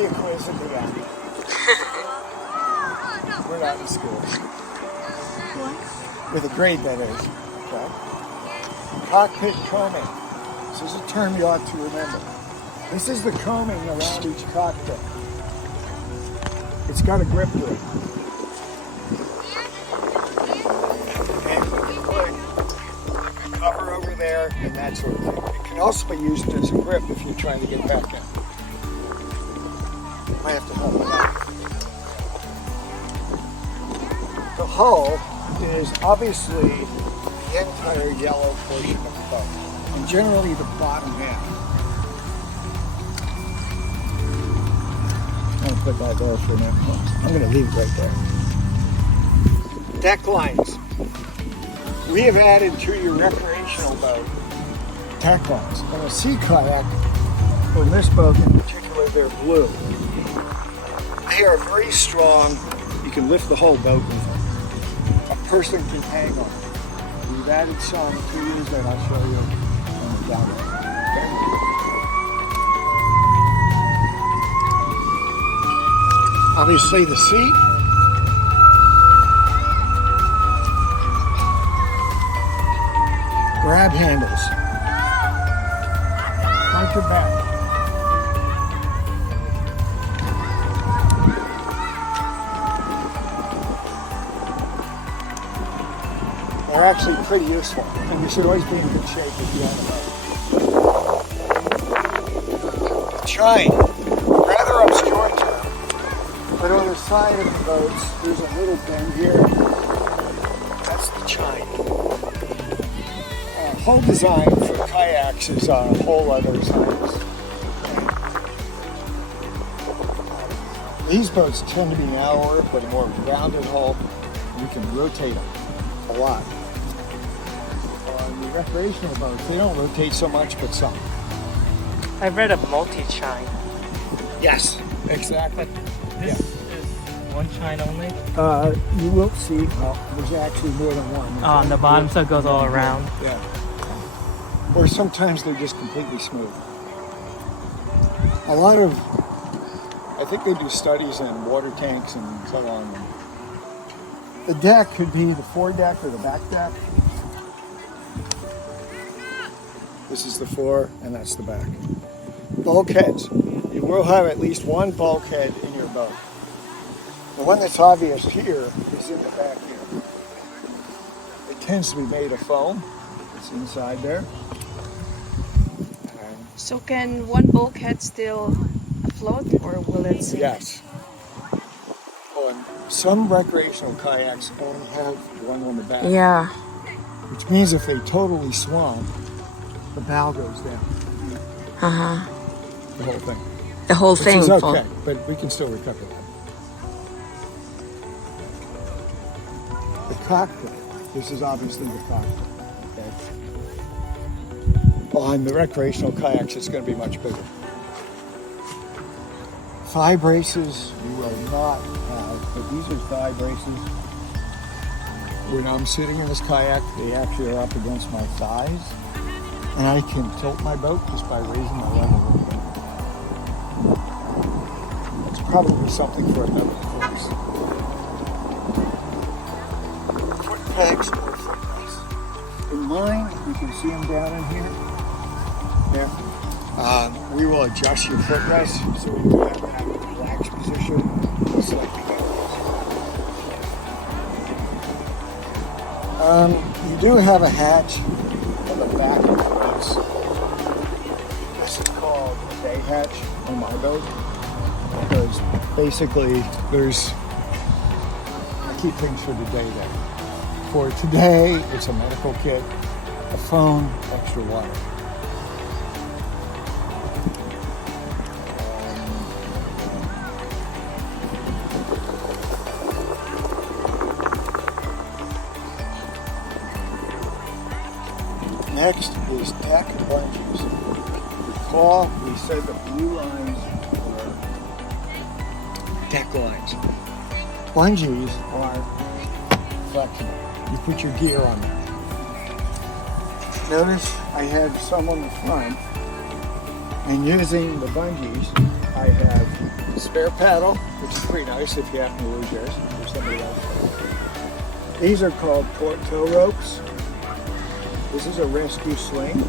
vehicle is at the end. We're not in school. With a grade, that is. Okay. Cockpit combing. This is a term you ought to remember. This is the combing around each cockpit. It's got a grip to it. And you put cover over there and that sort of thing. It can also be used as a grip if you're trying to get back in. I have to help with that. The hull is obviously the entire yellow portion of the boat, and generally the bottom half. I'm going to put that there for a minute. I'm going to leave it right there. Deck lines. We have added to your recreational boat deck lines. On a sea kayak, on this boat in particular, they're blue. They are very strong. You can lift the whole boat with them. A person can hang on. We've added some to use that I'll show you on the down there. Obviously the seat. Grab handles. Front to back. They're actually pretty useful, and you should always be in good shape if you have a boat. Chine, rather obscure term, but on the side of the boats, there's a little bend here. That's the chine. Hull design for kayaks is a whole other science. These boats tend to be narrower, but a more rounded hull. You can rotate them a lot. Recreational boats, they don't rotate so much, but some. I've read a multi-chine. Yes, exactly. This is one chine only? You will see, well, there's actually more than one. Oh, on the bottom, so it goes all around. Yeah. Or sometimes they're just completely smooth. A lot of, I think they do studies in water tanks and so on. The deck could be the foredeck or the back deck. This is the fore, and that's the back. Bulkheads. You will have at least one bulkhead in your boat. The one that's obvious here is in the back here. It tends to be made of foam. It's inside there. So can one bulkhead still float, or will it sink? Yes. On some recreational kayaks only have one on the back. Yeah. Which means if they totally swamp, the bow goes down. Uh-huh. The whole thing. The whole thing. Which is okay, but we can still recover that. The cockpit. This is obviously the cockpit. Okay. On the recreational kayaks, it's going to be much bigger. Thigh braces, you will not have, but these are thigh braces. When I'm sitting in this kayak, they actually are up against my thighs. And I can tilt my boat just by raising my leg a little bit. It's probably something for another course. Foot pegs or foot pegs. In mine, you can see them down in here. Yeah. We will adjust your footrest so we do have to have a relaxed position. Just like we do. You do have a hatch on the back of the boat. This is called a day hatch on my boat because basically there's, I keep things for the day there. For today, it's a medical kit, a phone, extra water. Next is deck bungees. Recall we said the blue lines were deck lines. Bungees are flexible. You put your gear on them. Notice I have some on the front And using the bungees, I have a spare paddle, which is pretty nice if you happen to lose yours or somebody else. These are called tow ropes. This is a rescue sling.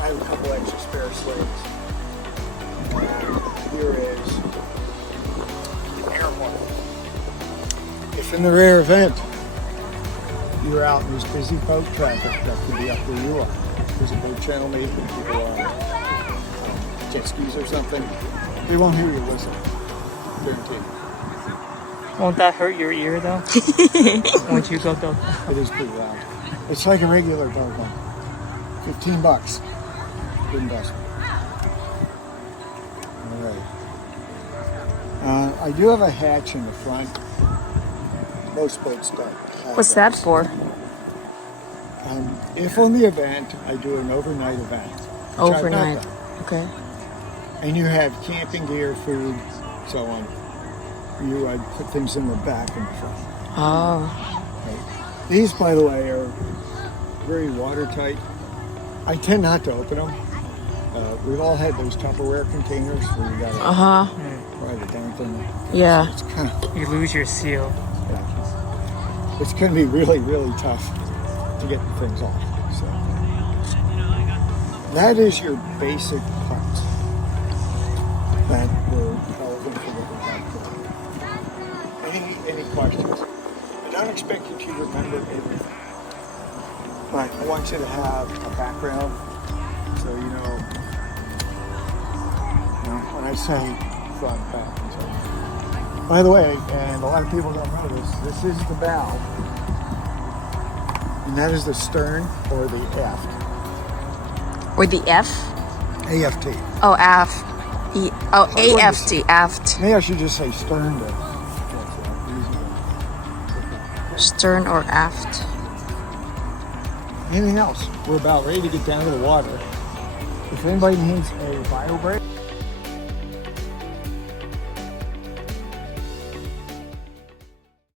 I have a couple extra spare slings. And here is an air horn. If in the rare event you're out in this busy boat traffic, that could be up where you are. There's a boat channel maybe, people are on jet skis or something. They won't hear your whistle, guaranteed. Won't that hurt your ear though? Once you go to... It is pretty loud. It's like a regular boat one. $15. Good investment. All right. I do have a hatch in the front. Most boats don't. What's that for? If on the event, I do an overnight event. which I've not Overnight. done, Okay. and you have camping gear, food, so on, you put things in the back and the front. Oh. Right. These, by the way, are very watertight. I tend not to open them. We've all had those Tupperware containers where you gotta try the darn thing. Yeah. It's kind of, You lose your seal. it's going to be really, really tough to get the things off. So that is your basic parts that were relevant for what we have today. Any questions? I don't expect you to remember everything, but I want you to have a background so you know when I say front, back, and so on. By the way, and a lot of people don't know this is the bow, and that is the stern or the aft. Or the F? AFT. Oh, aft. AFT. Aft. Maybe I should just say stern. Stern or aft. Anything else? We're about ready to get down to the water. If anybody needs a bio break,